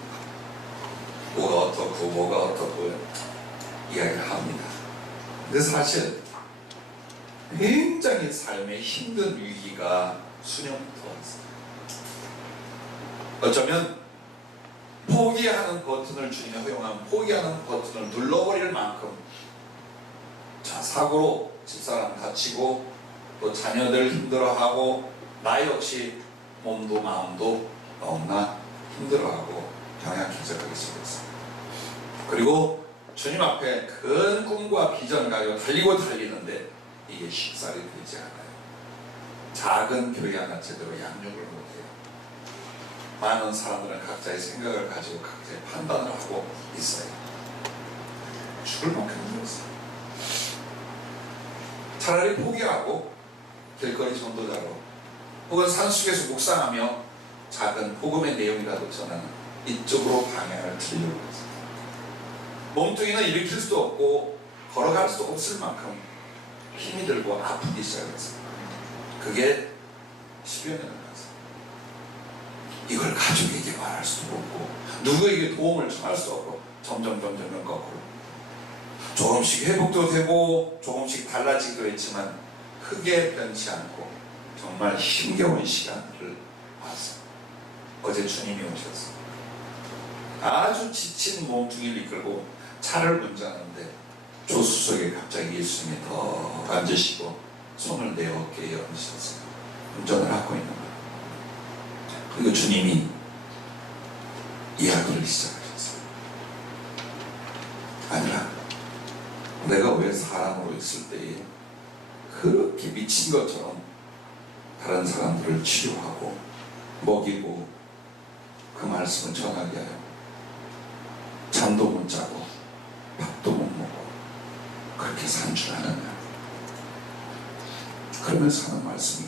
뭐가 어떻고 뭐가 어떻고 이야기를 합니다. 근데 사실 굉장히 삶의 힘든 위기가 수년부터 왔어요. 어쩌면 포기하는 버튼을 주님이 허용한 포기하는 버튼을 눌러버릴 만큼, 자, 사고로 집사람 다치고 또 자녀들 힘들어하고 나 역시 몸도 마음도 너무나 힘들어하고 병약해져가기 시작했어요. 그리고 주님 앞에 큰 꿈과 비전 가지고 달리고 달리는데 이게 쉽사리 되지 않아요. 작은 교회 하나 제대로 양육을 못해요. 많은 사람들은 각자의 생각을 가지고 각자의 판단을 하고 있어요. 죽을 만큼 힘들었어요. 차라리 포기하고 길거리 전도자로 혹은 산속에서 묵상하며 작은 복음의 내용이라도 전하는 이쪽으로 방향을 틀려고 했어요. 몸뚱이는 일으킬 수도 없고 걸어갈 수도 없을 만큼 힘이 들고 아프기 시작했어요. 그게 10여 년을 갔어요. 이걸 가족에게 말할 수도 없고 누구에게 도움을 청할 수도 없고 점점 거꾸로 조금씩 회복도 되고 조금씩 달라지기도 했지만 크게 변치 않고 정말 힘겨운 시간을 봤어요. 어제 주님이 오셨어요. 아주 지친 몸뚱이를 이끌고 차를 운전하는데 조수석에 갑자기 예수님이 더 앉으시고 손을 내 어깨에 얹으셨어요. 운전을 하고 있는 거예요. 그리고 주님이 이야기를 시작하셨어요. 아니라 내가 왜 사람으로 있을 때에 그렇게 미친 것처럼 다른 사람들을 치료하고 먹이고 그 말씀을 전하게 하여 잠도 못 자고 밥도 못 먹고 그렇게 산 줄 아느냐. 그러면서 하는 말씀이,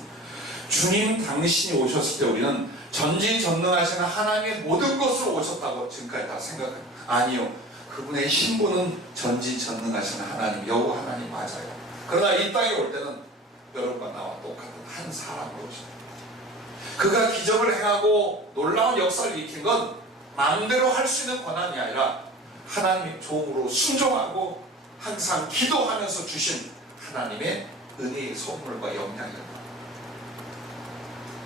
주님 당신이 오셨을 때 우리는 전지전능하신 하나님의 모든 것으로 오셨다고 지금까지 다 생각해요. 아니요, 그분의 신분은 전지전능하신 하나님, 여호와 하나님 맞아요. 그러나 이 땅에 올 때는 여러분과 나와 똑같은 한 사람으로 오셨어요. 그가 기적을 행하고 놀라운 역사를 일으킨 건 마음대로 할 수 있는 권한이 아니라 하나님의 종으로 순종하고 항상 기도하면서 주신 하나님의 은혜의 선물과 영향이었다.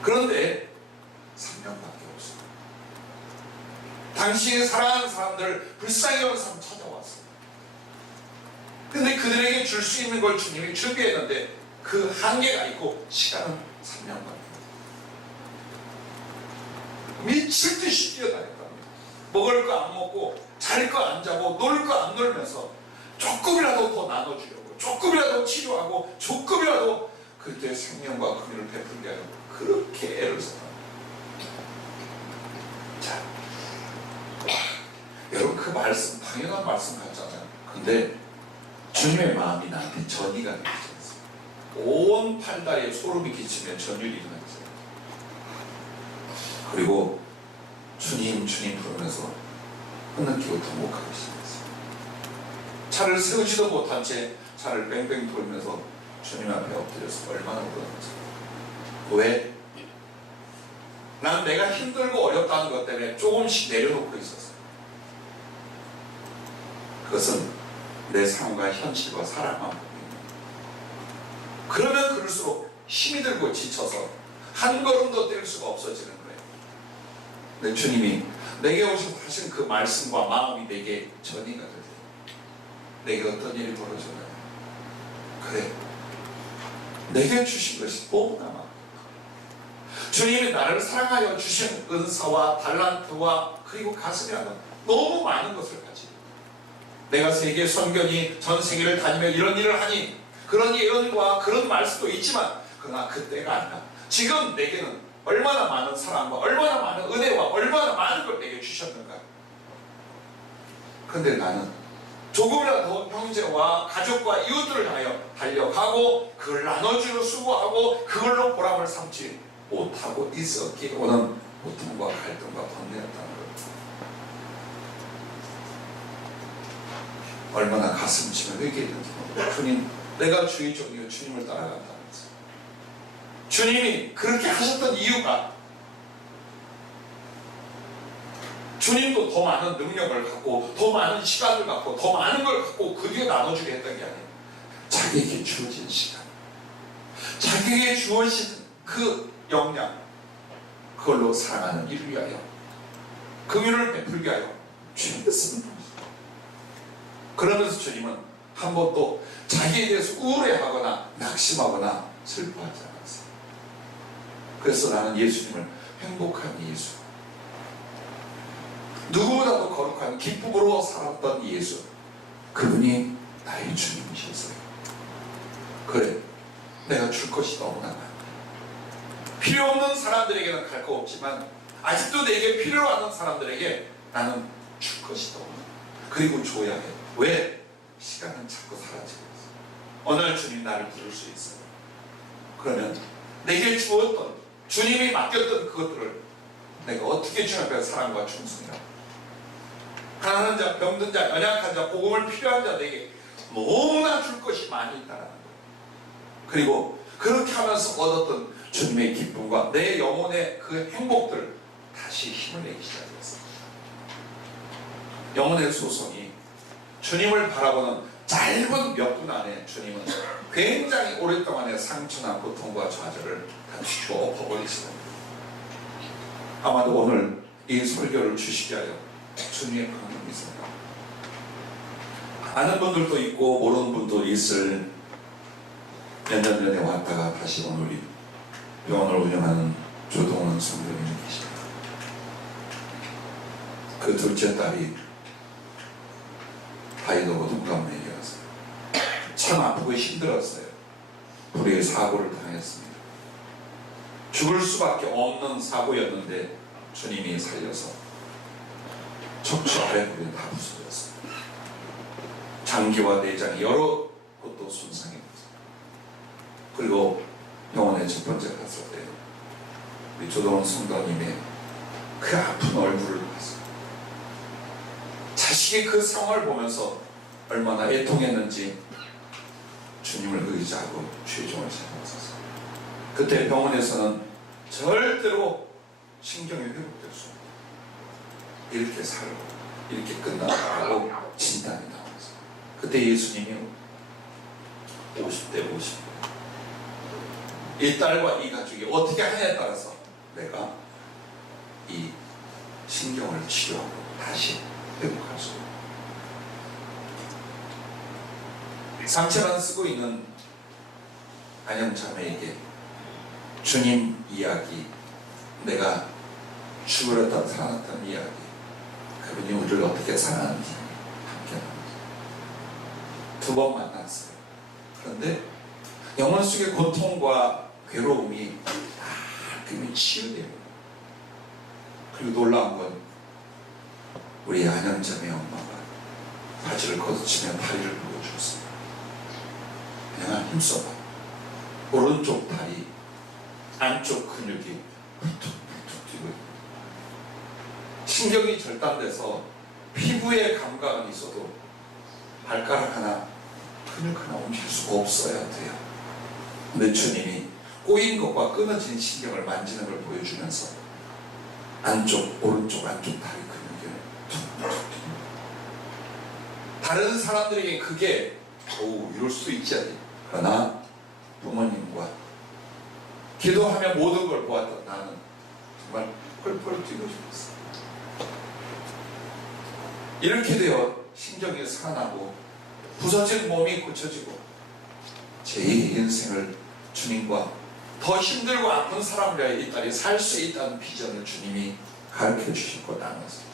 그런데 3년밖에 없어요. 당시에 사랑하는 사람들, 불쌍히 여는 사람 찾아왔어요. 근데 그들에게 줄 수 있는 걸 주님이 준비했는데 그 한계가 있고 시간은 3년밖에. 미칠 듯이 뛰어다녔답니다. 먹을 거 안 먹고 잘 거 안 자고 놀 거 안 놀면서 조금이라도 더 나눠주려고, 조금이라도 치료하고 조금이라도 그때 생명과 긍휼을 베풀게 하려고 그렇게 애를 썼다. 자, 여러분 그 말씀 당연한 말씀 같잖아요. 근데 주님의 마음이 나한테 전이가 느껴졌어요. 온 팔다리에 소름이 끼치며 전율이 일어났어요. 그리고 주님 부르면서 흐느끼고 통곡하기 시작했어요. 차를 세우지도 못한 채 차를 뺑뺑 돌면서 주님 앞에 엎드려서 얼마나 울었는지. 왜? 난 내가 힘들고 어렵다는 것 때문에 조금씩 내려놓고 있었어요. 그것은 내 삶과 현실과 사랑만 보고 있는 거예요. 그러면 그럴수록 힘이 들고 지쳐서 한 걸음도 뗄 수가 없어지는 거예요. 내 주님이 내게 오셔서 그 말씀과 마음이 내게 전이가 되세요. 내게 어떤 일이 벌어져요? 그래, 내게 주신 것이 너무나 많아. 주님이 나를 사랑하여 주신 은사와 달란트와 그리고 가슴이라는 너무 많은 것을 가지고, 내가 세계 선교니 전 세계를 다니며 이런 일을 하니 그런 예언과 그런 말씀도 있지만 그러나 그때가 아니라 지금 내게는 얼마나 많은 사랑과 얼마나 많은 은혜와 얼마나 많은 걸 내게 주셨는가. 그런데 나는 조금이라도 형제와 가족과 이웃들을 향하여 달려가고 그걸 나눠주려 수고하고 그걸로 보람을 삼지 못하고 있었기에 오는 고통과 갈등과 번뇌였다는 거예요. 얼마나 가슴 치며 회개했는지 모르고 주님, 내가 주의 종이요 주님을 따라간다는 거죠. 주님이 그렇게 하셨던 이유가 주님도 더 많은 능력을 갖고 더 많은 시간을 갖고 더 많은 걸 갖고 그 뒤에 나눠주게 했던 게 아니에요. 자기에게 주어진 시간, 자기에게 주어진 그 역량, 그걸로 사랑하는 이를 위하여 긍휼을 베풀기 위하여 주님께 쓰는 겁니다. 그러면서 주님은 한 번도 자기에 대해서 우울해하거나 낙심하거나 슬퍼하지 않았어요. 그래서 나는 예수님을 행복한 예수, 누구보다도 거룩한 기쁨으로 살았던 예수, 그분이 나의 주님이셨어요. 그래, 내가 줄 것이 너무나 많아. 필요 없는 사람들에게는 갈 거 없지만 아직도 내게 필요 없는 사람들에게 나는 줄 것이 너무나 많아. 그리고 줘야 해. 왜? 시간은 자꾸 사라지고 있어. 어느 날 주님 나를 부를 수 있어요. 그러면 내게 주었던, 주님이 맡겼던 그것들을 내가 어떻게 주님 앞에 사랑과 충성이라고, 가난한 자, 병든 자, 연약한 자, 복음을 필요한 자들에게 너무나 줄 것이 많이 있다는 거예요. 그리고 그렇게 하면서 얻었던 주님의 기쁨과 내 영혼의 그 행복들, 다시 힘을 내기 시작했어요. 영혼의 소송이 주님을 바라보는 짧은 몇 분 안에 주님은 굉장히 오랫동안의 상처나 고통과 좌절을 다 쥐어버리시는 거예요. 아마도 오늘 이 설교를 주시게 하여 주님의 방법이 있습니다. 아는 분들도 있고 모르는 분도 있을, 몇 년 전에 왔다가 다시 오늘 이 병원을 운영하는 조동원 성도님이 계십니다. 그 둘째 딸이 바이도 동갑내기였어요. 참 아프고 힘들었어요. 불의의 사고를 당했습니다. 죽을 수밖에 없는 사고였는데 주님이 살려서 척추 아랫부분이 다 부서졌어요. 장기와 내장이 여러 곳도 손상이 됐어요. 그리고 병원에 첫 번째 갔을 때 우리 조동원 성도님의 그 아픈 얼굴을 봤어요. 자식이 그 상황을 보면서 얼마나 애통했는지 주님을 의지하고 죄종을 생각했었어요. 그때 병원에서는 절대로 신경이 회복될 수 없다, 이렇게 살고 이렇게 끝나고 진단이 나왔어요. 그때 예수님이 50대 50대 이 딸과 이 가족이 어떻게 하냐에 따라서 내가 이 신경을 치료하고 다시 회복할 수 있다. 상처만 쓰고 있는 안영자매에게 주님 이야기, 내가 죽으렸다 살아났던 이야기, 그분이 우리를 어떻게 사랑하는지 함께 나눴어요. 2번 만났어요. 그런데 영혼 속의 고통과 괴로움이 깔끔히 치유돼요. 그리고 놀라운 건 우리 안영자매 엄마가 바지를 걷어치며 다리를 보여주었습니다. 그냥 힘써봐. 오른쪽 다리 안쪽 근육이 툭툭툭 뛰고 있고, 신경이 절단돼서 피부에 감각은 있어도 발가락 하나, 근육 하나 옮길 수가 없어야 돼요. 근데 주님이 꼬인 것과 끊어진 신경을 만지는 걸 보여주면서 안쪽, 오른쪽 안쪽 다리 근육을 툭툭 뛰고, 다른 사람들에게 그게 이럴 수도 있지. 그러나 부모님과 기도하며 모든 걸 보았던 나는 정말 펄펄 뛰고 싶었어. 이렇게 되어 신경이 살아나고 부서진 몸이 고쳐지고 제 인생을 주님과 더 힘들고 아픈 사람을 위하여 이 딸이 살 수 있다는 비전을 주님이 가르쳐 주시고 나눴습니다.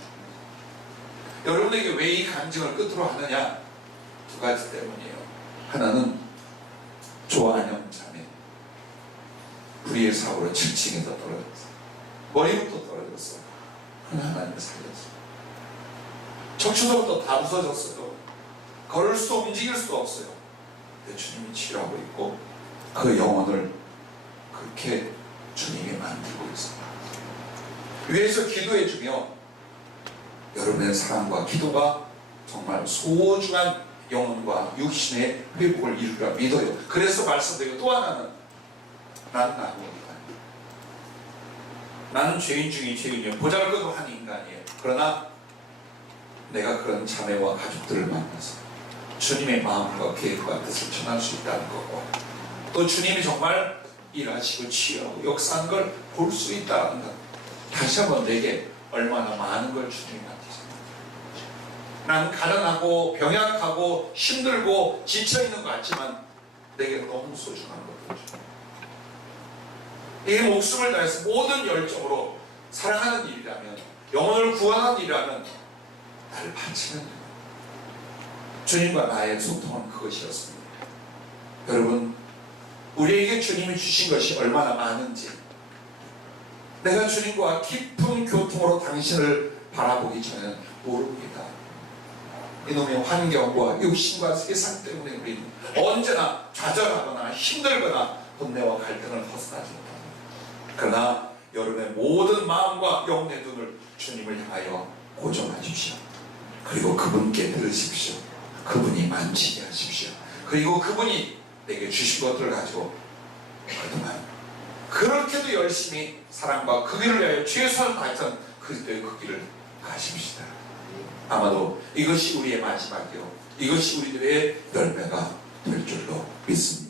여러분에게 왜 이 간증을 끝으로 하느냐? 두 가지 때문이에요. 하나는 조한영 자매, 불의의 사고로 7층에서 떨어졌어요. 머리부터 떨어졌어요. 하나님을 살렸어요. 척추도부터 다 부서졌어요. 걸을 수도 움직일 수도 없어요. 근데 주님이 치료하고 있고 그 영혼을 그렇게 주님이 만들고 있습니다. 위에서 기도해주며 여러분의 사랑과 기도가 정말 소중한 영혼과 육신의 회복을 이루리라 믿어요. 그래서 말씀드리고 또 하나는 나는 아무것도 아니에요. 나는 죄인 중에 죄인이에요. 보잘것없한 인간이에요. 그러나 내가 그런 자매와 가족들을 만나서 주님의 마음과 계획과 뜻을 전할 수 있다는 거고 또 주님이 정말 일하시고 치유하고 역사하는 걸 볼 수 있다는 것. 다시 한번 내게 얼마나 많은 걸 주님이 맡기셨는지. 나는 가난하고 병약하고 힘들고 지쳐있는 것 같지만 내게 너무 소중한 것들. 이 목숨을 다해서 모든 열정으로 사랑하는 일이라면 영혼을 구원하는 일이라면 나를 바치는 일. 주님과 나의 소통은 그것이었습니다. 여러분 우리에게 주님이 주신 것이 얼마나 많은지 내가 주님과 깊은 교통으로 당신을 바라보기 전에는 모릅니다. 이놈의 환경과 육신과 세상 때문에 우리는 언제나 좌절하거나 힘들거나 혼내와 갈등을 벗어나지 못합니다. 그러나 여러분의 모든 마음과 영혼의 눈을 주님을 향하여 고정하십시오. 그리고 그분께 들으십시오. 그분이 만지게 하십시오. 그리고 그분이 내게 주신 것들을 가지고 그동안 그렇게도 열심히 사랑과 그 길을 위하여 최선을 다했던 그리스도의 그 길을 가십시다. 아마도 이것이 우리의 마지막이요 이것이 우리들의 열매가 될 줄로 믿습니다.